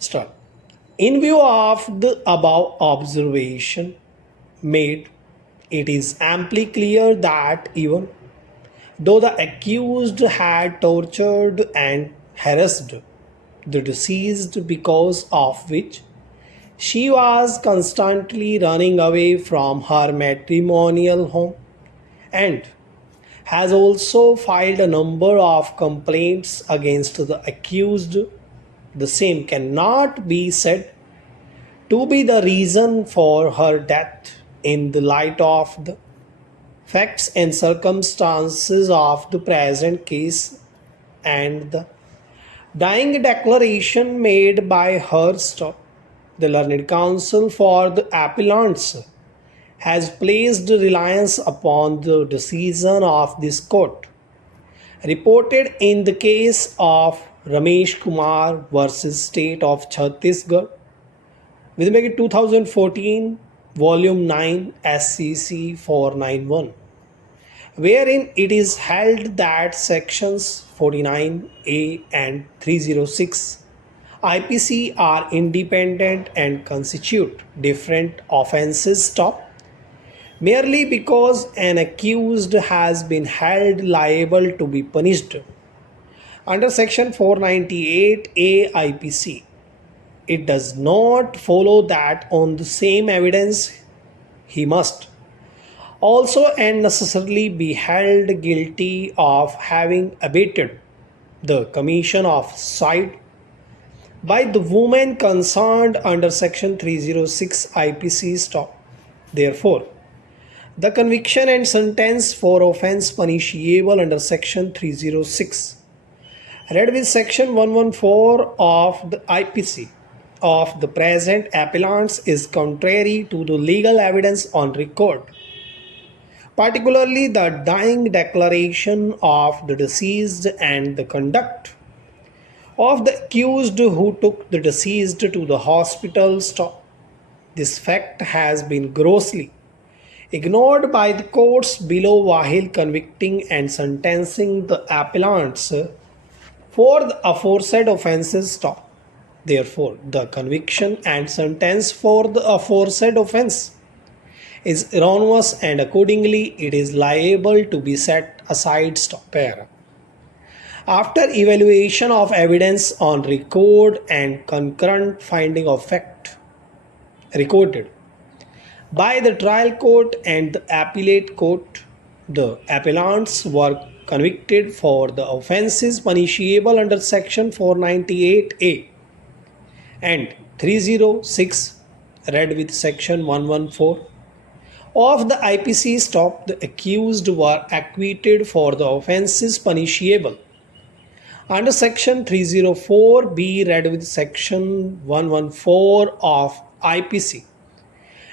Start. In view of the above observation made, it is amply clear that even though the accused had tortured and harassed the deceased, because of which she was constantly running away from her matrimonial home, and has also filed a number of complaints against the accused, the same cannot be said to be the reason for her death in the light of the facts and circumstances of the present case, and the dying declaration made by her stop. The learned counsel for the appellants has placed reliance upon the decision of this court, reported in the case of Ramesh Kumar versus State of Chhattisgarh, with 2014, Volume 9, SCC 491, wherein it is held that Sections 49A and 306 IPC are independent and constitute different offences. Stop. Merely because an accused has been held liable to be punished under Section 498A IPC, it does not follow that on the same evidence he must also and necessarily be held guilty of having abetted the commission of suicide by the woman concerned under Section 306 IPC. Stop. Therefore, the conviction and sentence for offence punishable under Section 306, read with Section 114 of the IPC of the present appellants, is contrary to the legal evidence on record, particularly the dying declaration of the deceased and the conduct of the accused who took the deceased to the hospital. Stop. This fact has been grossly ignored by the courts below while convicting and sentencing the appellants for the aforesaid offences. Stop. Therefore, the conviction and sentence for the aforesaid offence is erroneous, and accordingly it is liable to be set aside. Stop. After evaluation of evidence on record and concurrent finding of fact recorded by the trial court and the appellate court, the appellants were convicted for the offences punishable under Section 498A and 306, read with Section 114 of the IPC. Stop. The accused were acquitted for the offences punishable under Section 304B, read with Section 114 of IPC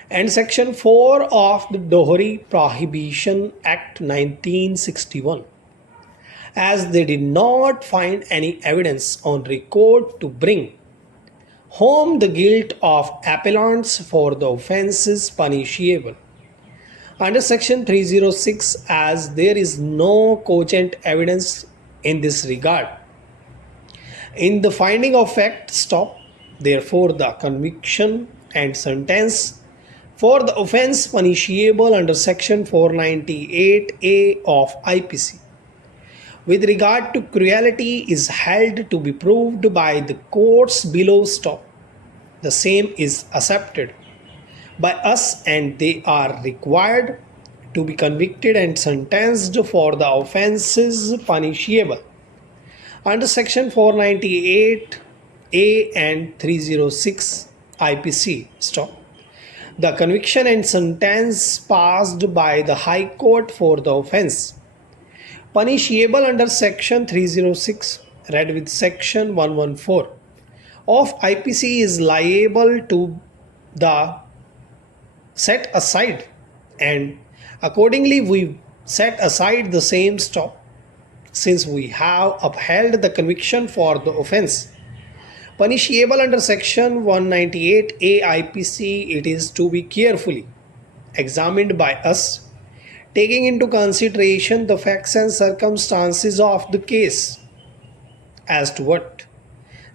and Section 4 of the Dohri Prohibition Act 1961, as they did not find any evidence on record to bring home the guilt of appellants for the offences punishable under Section 306, as there is no cogent evidence in this regard. In the finding of fact. Stop. Therefore, the conviction and sentence for the offence punishable under Section 498A of IPC with regard to cruelty is held to be proved by the courts below. Stop. The same is accepted by us, and they are required to be convicted and sentenced for the offences punishable under Section 498A and 306 IPC. Stop. The conviction and sentence passed by the High Court for the offence punishable under Section 306, read with Section 114 of IPC, is liable to the set aside, and accordingly we set aside the same. Stop. Since we have upheld the conviction for the offence punishable under Section 198A IPC, it is to be carefully examined by us, taking into consideration the facts and circumstances of the case, as to what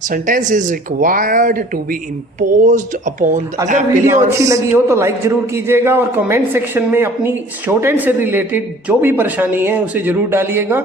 Sentence is required to be imposed upon the अगर video appellants. अच्छी लगी हो तो like जरूर कीजिएगा और comment section में अपनी शॉर्ट हैंड से रिलेटेड जो भी परेशानी है उसे जरूर डालिएगा।